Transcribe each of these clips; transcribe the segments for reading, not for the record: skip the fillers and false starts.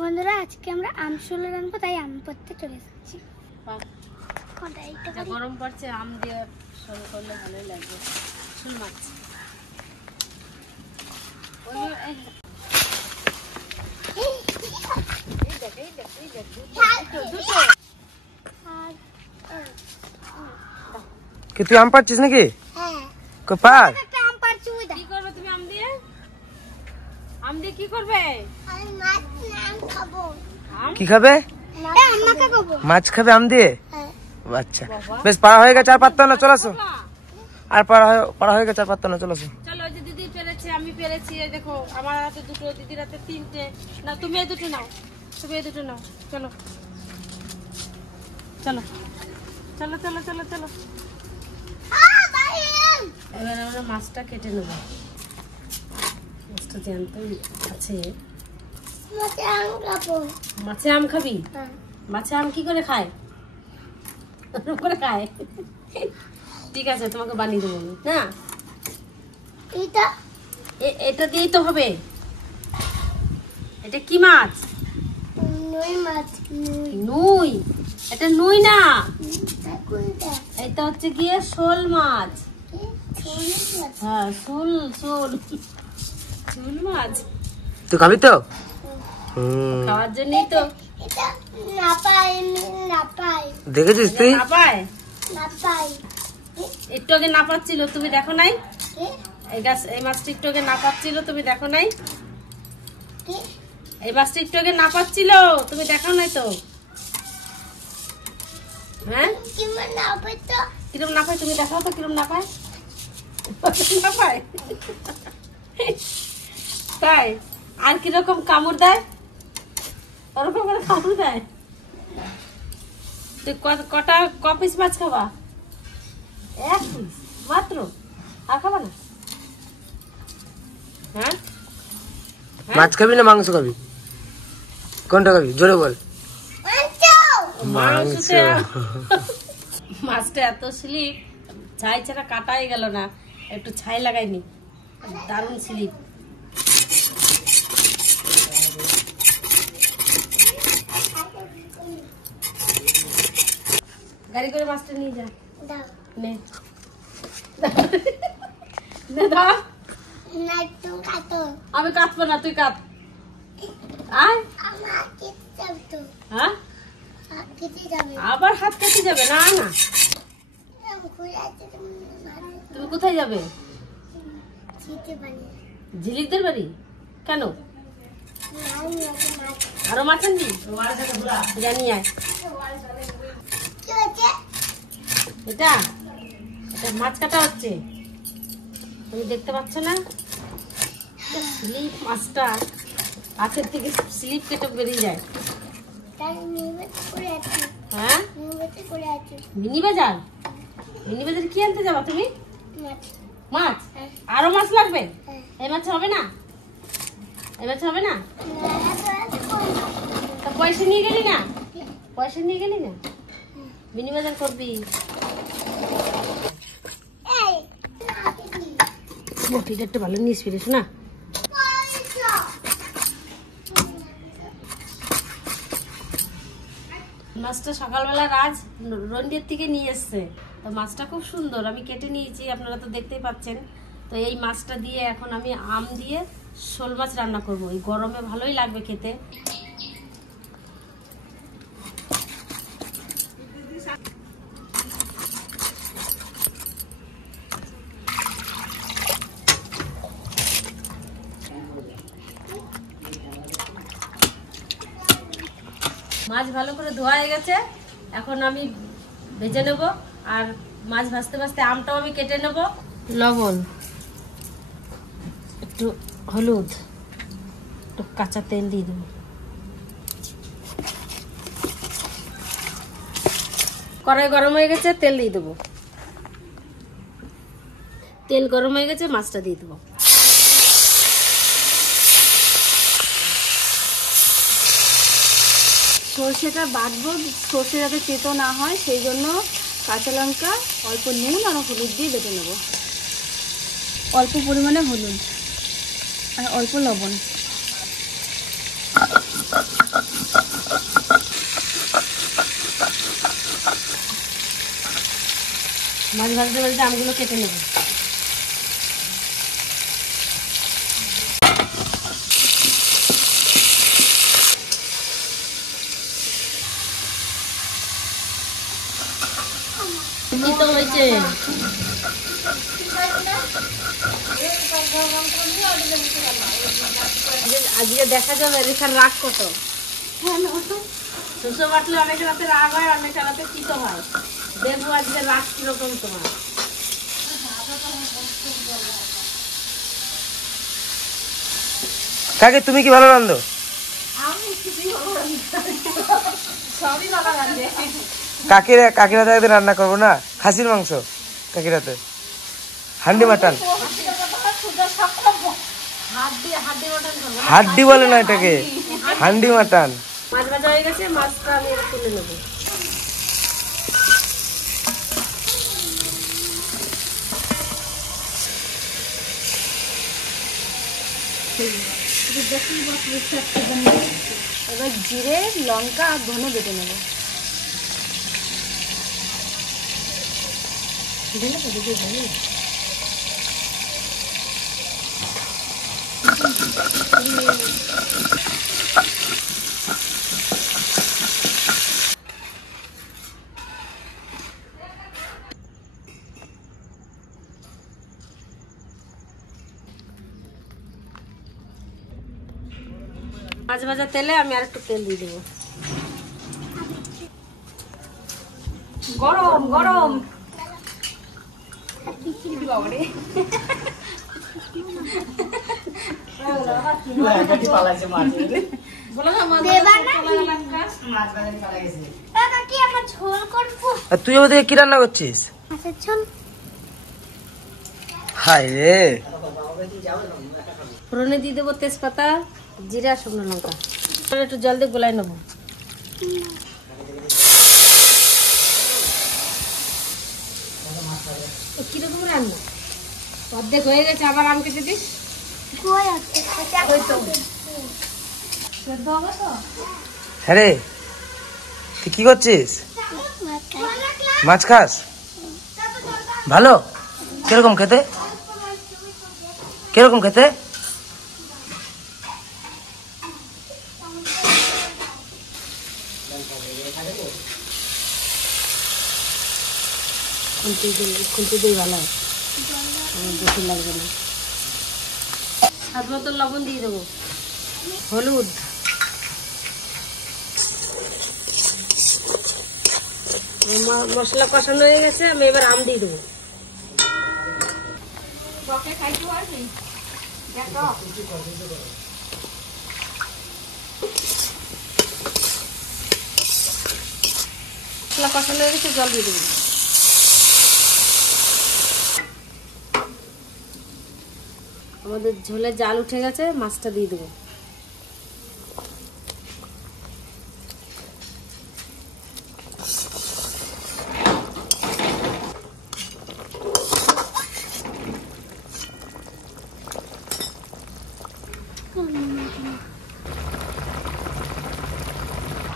বন্ধুরা আজকে আমরা আম শোল রান্নবো, তাই আম পড়তে চলে এসেছি। গরম পড়ছে, আম দিয়ে শোল করলে ভালোই লাগবে। শোল মাছ কি তুই আম পাচ্ছিস নাকি? পার কি করবে তুমি আম দিয়ে? আম দিয়ে কি করবে? কি খাবে? মাছ খাবে আম দিয়ে? আচ্ছা বেশ, পাড়া হয়ে গেছে, আর পারতো না, চলে আসো। আর পাড়া হয়ে গেছে, আর পারতো না, চলে আসো। চলো, ওই যে দিদি পেরেছে, আমি পেরেছি। এই দেখো আমার হাতে দুটো, দিদির হাতে তিনটে। না তুমি এই দুটো নাও, তুমি এই দুটো নাও। চলো চলো চলো চলো চলো চলো। এবার আমরা মাছটা কেটে নেবো। মাছটা জ্যান্ত আছে। মাছে আম খাবি? মাছে আম কি করে খায়? করে খায়। ঠিক আছে, তোমাকে বানিয়ে দেবো না। এটা দিয়েই তো হবে। এটা কি মাছ? নুই। এটা নুই না, এটা হচ্ছে গিয়ে শোল মাছ। হ্যাঁ, শোল শোল শোল মাছ। তুই খাবি তো? খাওয়ার জন্যই তো। দেখেছিস তুই? একটু আগে না পাচ্ছিল, তুমি দেখো নাই? এই মাছটা একটু আগে না পাচ্ছিল, তুমি দেখো নাই? এই মাছটা একটু আগে না পাচ্ছিল, তুমি দেখো নাই তো? হ্যাঁ, কিরম না পায় তুমি দেখাও তো, কিরম না পায়। না পায় তাই? আর কিরকম কামড় দেয়? ওরকম করে কামড় দেয়। তুই কটা পিস মাছ খাবা? এক পিস মাত্র, আর খাবা না? হ্যাঁ, মাছ খাবি না মাংস খাবি? কোনটা খাবি জোরে বল। মাছটা এত স্লিপ, ছাই ছাড়া কাটাই গেল না। একটু ছাই লাগাইনি, দারুণ স্লিপ। গাড়ি করে মাছটা নিয়ে যা। নে দাও। আমি কাটবো না, তুই কাট। হ্যাঁ, আবার হাত কেটে যাবে। না না, তুমি কোথায় যাবে? ঝিলিকদের বাড়ি। কেন? আরো মাছ আনবি? জানি। এটা মাছ কাটা হচ্ছে, তুমি দেখতে পাচ্ছ না? স্লিপ মাছটা হাতের থেকে স্লিপ কেটে বেরিয়ে যায়। হ্যাঁ, মিনি বাজার। মিনি বাজার কি আনতে যাবা তুমি? মাছ। আরো মাছ লাগবে? এই মাছ হবে না? এই মাছ হবে না? তা পয়সা নিয়ে গেলি না? পয়সা নিয়ে গেলি না? মিনি বাজার করবি? বটিটা একটু ভালো নিয়ে ফিরিস না। মাছটা সকালবেলা রাজ রন্ডির থেকে নিয়ে এসছে। তো মাছটা খুব সুন্দর, আমি কেটে নিয়েছি, আপনারা তো দেখতেই পাচ্ছেন। তো এই মাছটা দিয়ে এখন আমি আম দিয়ে শোল মাছ রান্না করব। এই গরমে ভালোই লাগবে খেতে। মাছ ভালো করে ধোয়া হয়ে গেছে, এখন আমি ভেজে নেব। আর মাছ ভাজতে ভাজতে আমটাও আমি কেটে নেব। লবণ, একটু হলুদ, একটু কাঁচা তেল দিয়ে দেবো। কড়াই গরম হয়ে গেছে, তেল দিয়ে দেবো। তেল গরম হয়ে গেছে, মাছটা দিয়ে দেবো। সর্ষেটা বাটবো, সর্ষে যাতে তেতো না হয় সেই জন্য কাঁচা লঙ্কা, অল্প নুন আর হলুদ দিয়ে বেটে নেব। অল্প পরিমাণে হলুদ। আর অল্প লবণ। মাছ ভাজতে ভাজতে আমগুলো কেটে নেব। কি তো হয়েছে? আজকে দেখা যাবে রেখার রাগ কত। শস্য বাটলে অনেক রাতে রাগ হয়, অনেক রাতে তিতো হয়। দেখবো আজকে রাগ কিরকম তোমার। কাকি তুমি কি ভালো রান্ধো? সবই ভালো রাঁধে। কাকিরাতে একদিন রান্না করবো না, খাসির মাংস কাকিরাতে, হান্ডি মাটন। হাড্ডি বলে না এটাকে, হান্ডি মাটন। মাছ ভাজা হয়ে গেছে, মাছটা আমি তুলে নেবো। এবার জিরে, লঙ্কা আর ধনে বেটে নেব। মাছ ভাজা তেলে আমি আর একটু তেল দিয়ে দেবো। গরম গরম। আর তুই ওদিকে কি রান্না করছিস? মাছের ঝোল। হাই রে, ফোড়নে দিয়ে দেবো তেজপাতা, জিরা, শুকনো লঙ্কা। একটু জল দিয়ে গোলাই নেবো। কিরকম রান্না? অর্ধেক হয়ে গেছে, আবার আম কেটে দিস। হ্যাঁ রে, তুই কি করছিস? মাছ খাস? ভালো? কিরকম খেতে? কিরকম খেতে? খুলতে দিয়ে ভালো হয়, বেশি লাগবে না। স্বাদ মতো লবণ দিয়ে দেবো, হলুদ, মশলা কষানো হয়ে গেছে। আমি এবার আম দিয়ে দেবো। মশলা কষানো হয়ে গেছে, জল দিয়ে দেবো। আমাদের ঝোলে জাল উঠে গেছে, মাছটা দিয়ে দেবো।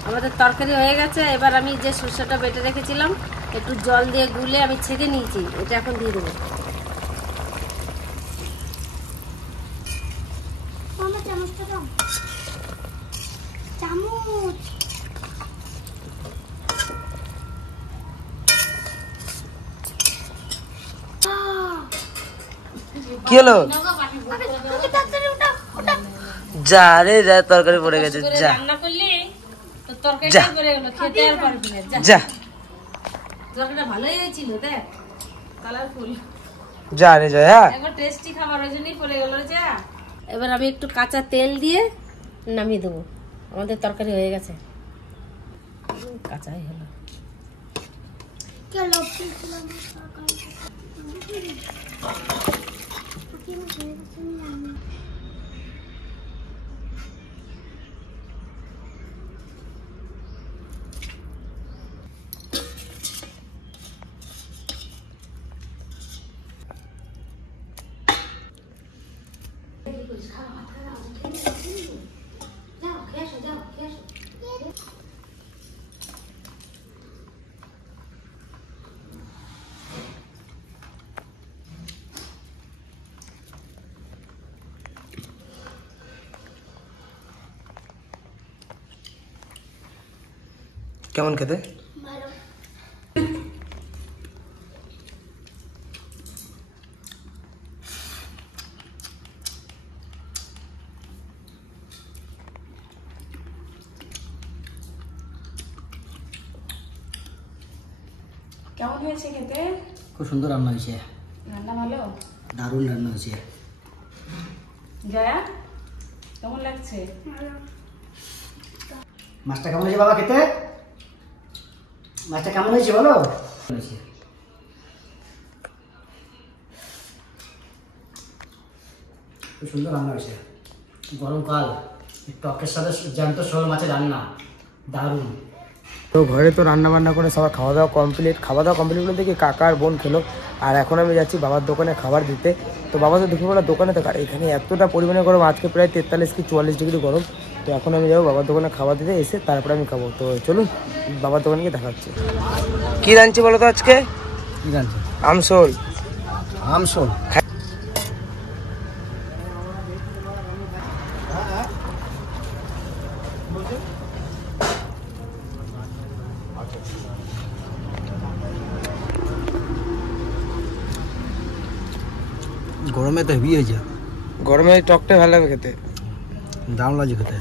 আমাদের তরকারি হয়ে গেছে। এবার আমি যে সরষেটা বেটে রেখেছিলাম একটু জল দিয়ে গুলে আমি ছেঁকে নিয়েছি, এটা এখন দিয়ে দেবো। কি হলো? যা রে যা, তরকারি পড়ে গেছে। যা রান্না করলি তো তরকারি যা। পড়ে গেল, খেতে আর পারবি না। যা তরকারিটা ভালোই হয়েছিল, দেখ কালারফুল। যা রে যা। হ্যাঁ, একবার টেস্টি খাবার, ওই জন্যই পড়ে গেল। যা, এবার আমি একটু কাঁচা তেল দিয়ে নামিয়ে দেবো। আমাদের তরকারি হয়ে গেছে, কাঁচাই হলো। কেমন খেতে? ভালো। কেমন হয়েছে খেতে? খুব সুন্দর রান্না হয়েছে, রান্না ভালো? দারুণ রান্না হয়েছে। জয়া কেমন লাগছে? মাছটা কেমন হয়েছে বাবা খেতে? মাছটা কেমন হয়েছে বলো? খুব সুন্দর রান্না হয়েছে। গরমকাল, টকের সাথে জ্যান্ত শোল মাছের রান্না, দারুণ। তো ঘরে তো রান্না বান্না করে সবার খাওয়া দাওয়া কমপ্লিট। খাওয়া দাওয়া কমপ্লিট বলতে কি কাকা আর বোন খেলো, আর এখন আমি যাচ্ছি বাবার দোকানে খাবার দিতে। তো বাবা তো দুপুরবেলা দোকানে থাকে, আর এখানে এতটা পরিমাণে গরম, আজকে প্রায় 43 কি 44 ডিগ্রি গরম। তো এখন আমি যাবো বাবার দোকানে খাবার দিতে, এসে তারপরে আমি খাবো। তো চলুন বাবার দোকানে গিয়ে দেখাচ্ছি। কি রাঁধছি বলো তো আজকে? কি রাঁধছে? আমসোল। আমসোল গরমে তো হেভি হয়েছে। গরমে টকটা ভালো লাগবে খেতে। দারুণ লাগছে খেতে।